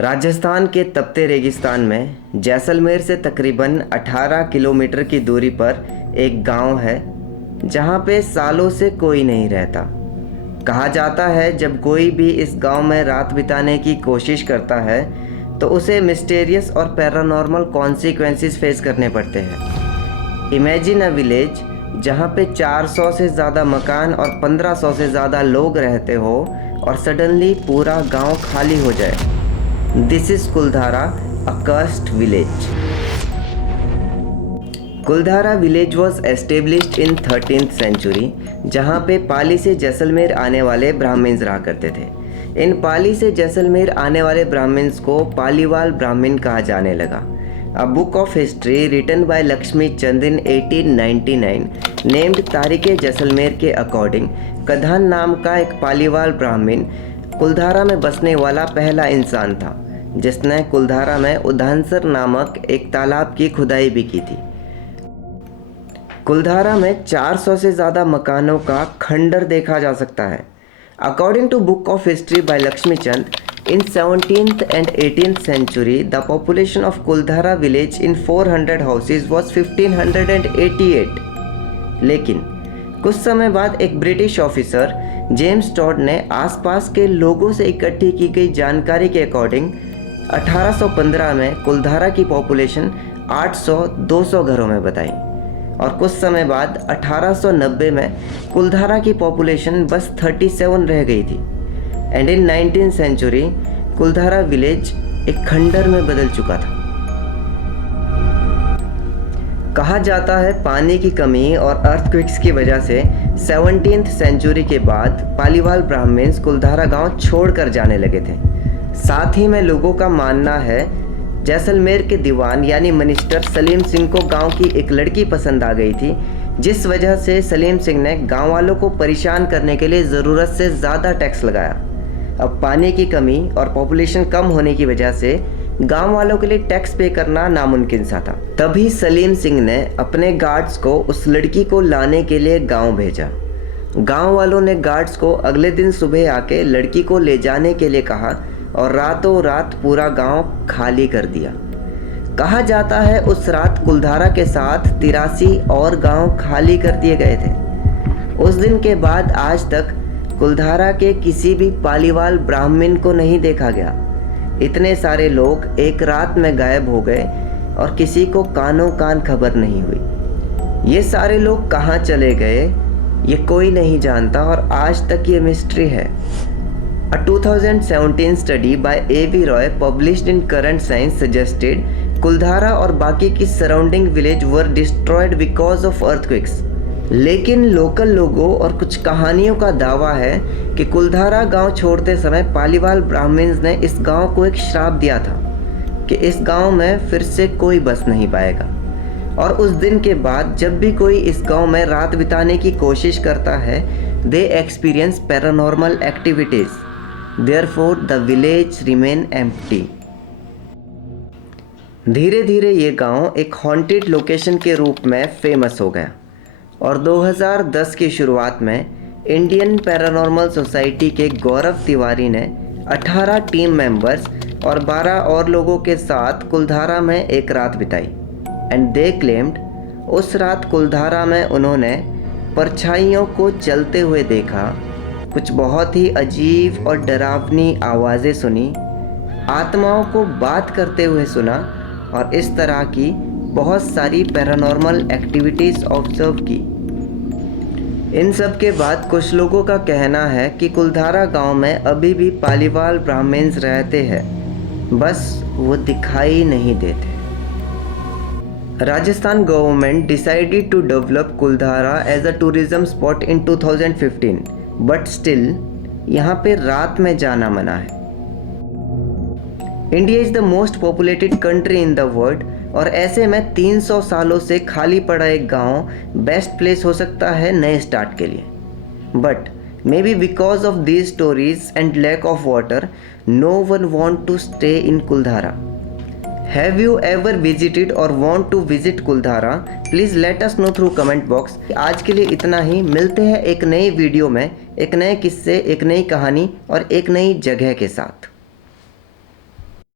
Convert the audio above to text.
राजस्थान के तपते रेगिस्तान में जैसलमेर से तकरीबन 18 किलोमीटर की दूरी पर एक गांव है जहां पे सालों से कोई नहीं रहता। कहा जाता है जब कोई भी इस गांव में रात बिताने की कोशिश करता है तो उसे मिस्टीरियस और पैरानॉर्मल कॉन्सिक्वेंसेस फेस करने पड़ते हैं। इमेजिन अ विलेज जहां पे 400 से ज़्यादा मकान और 1500 से ज़्यादा लोग रहते हो और सडनली पूरा गांव खाली हो जाए। This is Kuldhara, a cursed village. Kuldhara village was established in 13th century, जहाँ पे पाली से जैसलमेर आने वाले ब्राह्मण्स रहा करते थे। इन पाली से जैसलमेर आने वाले ब्राह्मण्स को पालीवाल ब्राह्मण कहा जाने लगा। A book of history written by Lakshmi Chand in 1899 named Tarikhe Jaisalmer के अकॉर्डिंग कधान नाम का एक पालीवाल ब्राह्मण कुलधारा में बसने वाला पहला इंसान था जिसने कुलधारा में उधानसर नामक एक तालाब की खुदाई भी की थी। कुलधारा में 400 से ज़्यादा मकानों का खंडर देखा जा सकता है। According to book of history by Lakshmi Chand, in 17th and 18th century, the population of Kuldhara village in 400 houses was 1588। लेकिन कुछ समय बाद एक ब्रिटिश ऑफिसर जेम्स टॉड ने आसपास के लोगों से इकट्ठी की गई जानकारी के अकॉर्डिंग 1815 में कुलधारा की पॉपुलेशन 800-200 घरों में बताई और कुछ समय बाद 1890 में कुलधारा की पॉपुलेशन बस 37 रह गई थी। And in 19th century Kuldhara village एक खंडर में बदल चुका था। कहा जाता है पानी की कमी और अर्थक्वेक्स की वजह से 17th सेंचुरी के बाद पालीवाल ब्राह्मण्स कुलधारा गांव छोड़कर जाने लगे थे। साथ ही में लोगों का मानना है जैसलमेर के दीवान यानी मिनिस्टर सलीम सिंह को गांव की एक लड़की पसंद आ गई थी, जिस वजह से सलीम सिंह ने गांव वालों को परेशान करने के लिए ज़रूरत से ज़्यादा टैक्स लगाया। अब पानी की कमी और पॉपुलेशन कम होने की वजह से गांव वालों के लिए टैक्स पे करना नामुमकिन सा था। तभी सलीम सिंह ने अपने गार्ड्स को उस लड़की को लाने के लिए गांव भेजा। गांव वालों ने गार्ड्स को अगले दिन सुबह आके लड़की को ले जाने के लिए कहा और रातों रात पूरा गांव खाली कर दिया। कहा जाता है उस रात कुलधारा के साथ 83 और गांव खाली कर दिए गए थे। उस दिन के बाद आज तक कुलधारा के किसी भी पालीवाल ब्राह्मण को नहीं देखा गया। इतने सारे लोग एक रात में गायब हो गए और किसी को कानों कान खबर नहीं हुई। ये सारे लोग कहाँ चले गए ये कोई नहीं जानता और आज तक ये मिस्ट्री है। A 2017 study by A.V. Roy published in Current Science suggested कुलधारा और बाकी की surrounding village were destroyed because of earthquakes. लेकिन लोकल लोगों और कुछ कहानियों का दावा है कि कुलधारा गांव छोड़ते समय पालीवाल ब्राह्मण्स ने इस गांव को एक श्राप दिया था कि इस गांव में फिर से कोई बस नहीं पाएगा। और उस दिन के बाद जब भी कोई इस गांव में रात बिताने की कोशिश करता है they experience paranormal activities. Therefore, the village remain empty। धीरे धीरे ये गांव एक हॉन्टेड लोकेशन के रूप में फेमस हो गया और 2010 की शुरुआत में इंडियन पैरानॉर्मल सोसाइटी के गौरव तिवारी ने 18 टीम मेंबर्स और 12 और लोगों के साथ कुलधारा में एक रात बिताई। एंड दे क्लेम्ड उस रात कुलधारा में उन्होंने परछाइयों को चलते हुए देखा, कुछ बहुत ही अजीब और डरावनी आवाज़ें सुनी, आत्माओं को बात करते हुए सुना और इस तरह की बहुत सारी पैरानॉर्मल एक्टिविटीज़ ऑब्जर्व की। इन सब के बाद कुछ लोगों का कहना है कि कुलधारा गांव में अभी भी पालीवाल ब्राह्मण्स रहते हैं, बस वो दिखाई नहीं देते। Rajasthan government decided to develop Kuldhara as a tourism spot in 2015, but still यहाँ पे रात में जाना मना है। India is the most populated country in the world और ऐसे में 300 सालों से खाली पड़ा एक गांव बेस्ट प्लेस हो सकता है नए स्टार्ट के लिए। But maybe because of these stories and lack of water no one want to stay in Kuldhara. Have you ever visited or want to visit Kuldhara? Please let us know through comment box. आज के लिए इतना ही, मिलते हैं एक नई video में एक नए किस्से, एक नई कहानी और एक नई जगह के साथ।